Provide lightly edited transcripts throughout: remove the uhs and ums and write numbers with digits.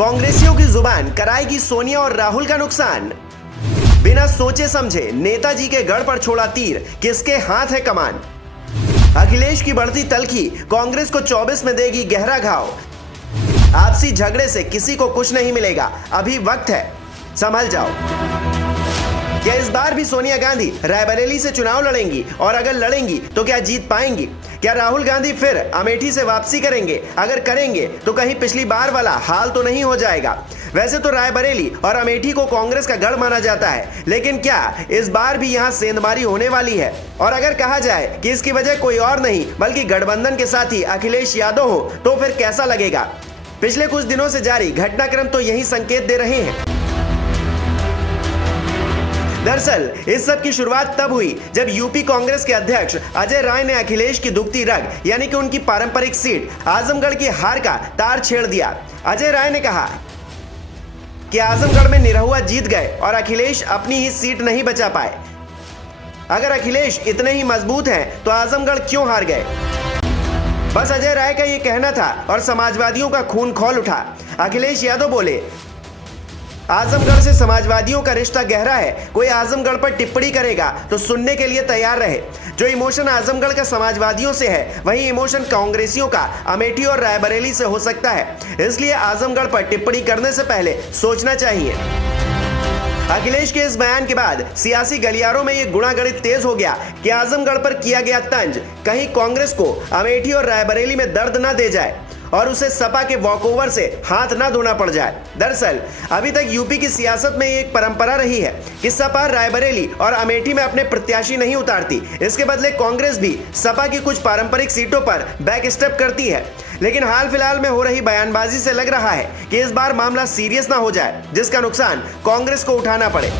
कांग्रेसियों की जुबान कराएगी सोनिया और राहुल का नुकसान। बिना सोचे समझे नेताजी के गढ़ पर छोड़ा तीर, किसके हाथ है कमान। अखिलेश की बढ़ती तल्खी कांग्रेस को 24 में देगी गहरा घाव। आपसी झगड़े से किसी को कुछ नहीं मिलेगा, अभी वक्त है, संभल जाओ। क्या इस बार भी सोनिया गांधी रायबरेली से चुनाव लड़ेंगी, और अगर लड़ेंगी तो क्या जीत पाएंगी? क्या राहुल गांधी फिर अमेठी से वापसी करेंगे? अगर करेंगे तो कहीं पिछली बार वाला हाल तो नहीं हो जाएगा? वैसे तो रायबरेली और अमेठी को कांग्रेस का गढ़ माना जाता है, लेकिन क्या इस बार भी यहां सेंधमारी होने वाली है? और अगर कहा जाए कि इसकी वजह कोई और नहीं बल्कि गठबंधन के साथी अखिलेश यादव हो, तो फिर कैसा लगेगा? पिछले कुछ दिनों से जारी घटनाक्रम तो यही संकेत दे रहे हैं। दरअसल इस सब की शुरुआत तब हुई जब यूपी कांग्रेस के अध्यक्ष अजय राय ने अखिलेश की दुखती रग यानी कि उनकी पारंपरिक सीट आजमगढ़ की हार का तार छेड़ दिया। अजय राय ने कहा कि आजमगढ़ में निरहुआ जीत गए और अखिलेश अपनी ही सीट नहीं बचा पाए। अगर अखिलेश इतने ही मजबूत हैं तो आजमगढ़ क्यों हार गए? बस अजय राय का यह कहना था और समाजवादियों का खून खौल उठा। अखिलेश यादव बोले, आजमगढ़ से समाजवादियों का रिश्ता गहरा है, कोई आजमगढ़ पर टिप्पणी करेगा तो सुनने के लिए तैयार रहे। जो इमोशन आजमगढ़ का समाजवादियों से है, वही इमोशन कांग्रेसियों का अमेठी और रायबरेली से हो सकता है। इसलिए आजमगढ़ पर टिप्पणी करने से पहले सोचना चाहिए। अखिलेश के इस बयान के बाद सियासी गलियारों में यह गुणागणित तेज हो गया कि आजमगढ़ पर किया गया तंज कहीं कांग्रेस को अमेठी और रायबरेली में दर्द न दे जाए और उसे सपा के वॉकओवर से हाथ ना धोना पड़ जाए। दरअसल अभी तक यूपी की सियासत में एक परंपरा रही है कि सपा रायबरेली और अमेठी में अपने प्रत्याशी नहीं उतारती। इसके बदले कांग्रेस भी सपा की कुछ पारंपरिक सीटों पर बैक स्टेप करती है। लेकिन हाल फिलहाल में हो रही बयानबाजी से लग रहा है कि इस बार मामला सीरियस ना हो जाए, जिसका नुकसान कांग्रेस को उठाना पड़े।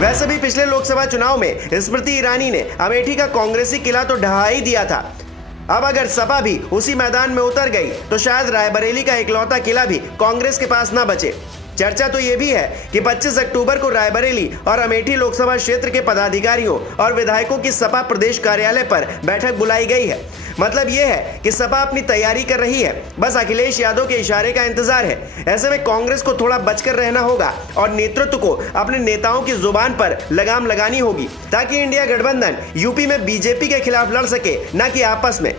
वैसे भी पिछले लोकसभा चुनाव में स्मृति ईरानी ने अमेठी का कांग्रेसी किला तो ढहा ही दिया था। अब अगर सपा भी उसी मैदान में उतर गई तो शायद रायबरेली का इकलौता किला भी कांग्रेस के पास ना बचे। चर्चा तो यह भी है कि 25 अक्टूबर को रायबरेली और अमेठी लोकसभा क्षेत्र के पदाधिकारियों और विधायकों की सपा प्रदेश कार्यालय पर बैठक बुलाई गई है। मतलब यह है कि सपा अपनी तैयारी कर रही है, बस अखिलेश यादव के इशारे का इंतजार है। ऐसे में कांग्रेस को थोड़ा बचकर रहना होगा और नेतृत्व को अपने नेताओं की जुबान पर लगाम लगानी होगी, ताकि इंडिया गठबंधन यूपी में बीजेपी के खिलाफ लड़ सके, न कि आपस में।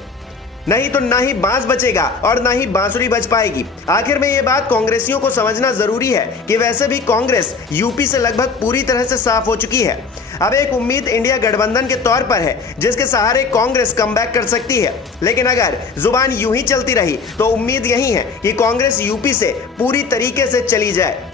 नहीं तो ना ही बांस बचेगा और ना ही बांसुरी बच पाएगी। आखिर में ये बात कांग्रेसियों को समझना जरूरी है कि वैसे भी कांग्रेस यूपी से लगभग पूरी तरह से साफ हो चुकी है। अब एक उम्मीद इंडिया गठबंधन के तौर पर है, जिसके सहारे कांग्रेस कमबैक कर सकती है। लेकिन अगर जुबान यूं ही चलती रही तो उम्मीद यही है कि कांग्रेस यूपी से पूरी तरीके से चली जाए।